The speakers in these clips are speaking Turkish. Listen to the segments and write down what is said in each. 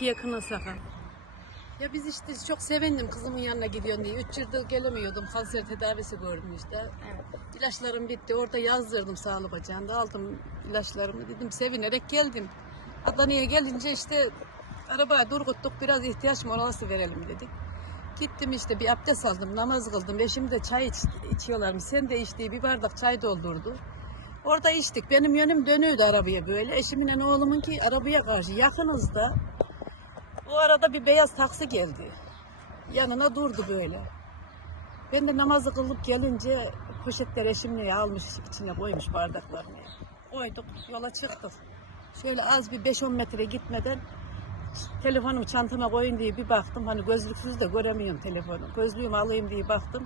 iki yakına sakın. Ya biz işte çok sevindim kızımın yanına gidiyorsun diye. Üç yıldır gelemiyordum. Kanser tedavisi gördüm işte. Evet. İlaçlarım bitti. Orada yazdırdım sağlık bacağında. Aldım ilaçlarımı. Dedim sevinerek geldim. Adana'ya gelince işte arabaya durguttuk. Biraz ihtiyaç molası verelim dedik. Gittim işte bir abdest aldım. Namaz kıldım. Eşim de çay iç, içiyorlarmış. Sen de içtiği bir bardak çay doldurdu. Orada içtik. Benim yönüm dönüyordu arabaya böyle. Eşimin oğlumun ki arabaya karşı yakınızda. O arada bir beyaz taksi geldi. Yanına durdu böyle. Ben de namazı kılıp gelince poşetler eşimle almış içine koymuş bardaklarını. Koyduk yola çıktık. Şöyle az bir 5-10 metre gitmeden telefonumu çantama koyun diye bir baktım. Hani gözlüksüz de göremiyorum telefonu. Gözlüğümü alayım diye baktım.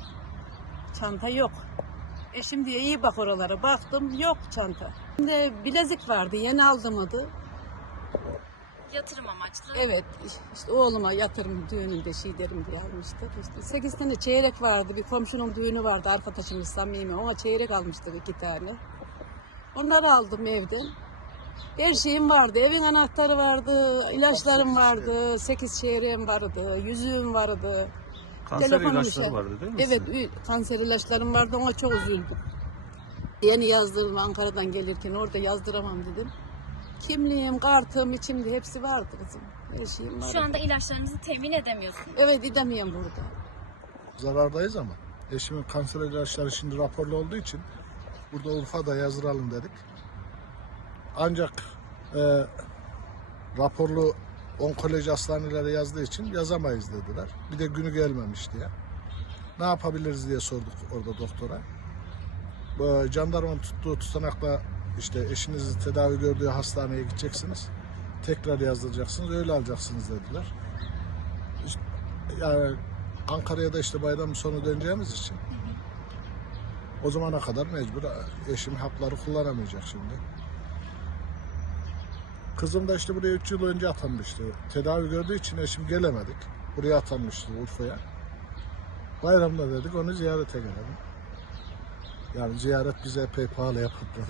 Çanta yok. Eşim diye iyi bak oralara. Baktım yok çanta. Şimdi bilezik vardı yeni aldım adı. Yatırım amaçlı. Evet işte oğluma yatırım düğününde şey derim diye almıştık. İşte 8 tane çeyrek vardı. Bir komşunun düğünü vardı arkadaşımız samimi. Ona çeyrek almıştık iki tane. Onları aldım evden. Her şeyim vardı. Evin anahtarı vardı, ilaçlarım vardı, 8 çeyreğim vardı, yüzüğüm vardı. Kanser Telefonum ilaçları işte. vardı değil mi? Evet, sizin? kanser ilaçlarım vardı ona çok üzüldüm. Yeni yazdırdım Ankara'dan gelirken orada yazdıramam dedim. Kimliğim, kartım, içimde hepsi vardı kızım. Her şeyim vardı. Şu anda ilaçlarınızı temin edemiyorsunuz. Evet gidemiyorum burada. zarardayız ama eşimin kanser ilaçları şimdi raporlu olduğu için burada Urfa'da yazdıralım dedik. Ancak e, raporlu onkoloji hastaneleri yazdığı için yazamayız dediler. Bir de günü gelmemiş diye. Ne yapabiliriz diye sorduk orada doktora. Bu jandarmanın tuttuğu tutanakla işte eşinizi tedavi gördüğü hastaneye gideceksiniz. Tekrar yazdıracaksınız, öyle alacaksınız dediler. İşte, yani Ankara'ya da işte bayram sonu döneceğimiz için o zamana kadar mecbur eşim hapları kullanamayacak şimdi. Kızım da işte buraya 3 yıl önce atanmıştı. Tedavi gördüğü için eşim gelemedik. Buraya atanmıştı Urfa'ya. Bayramda dedik onu ziyarete gelelim. Yani ziyaret bize epey pahalı yapıldı.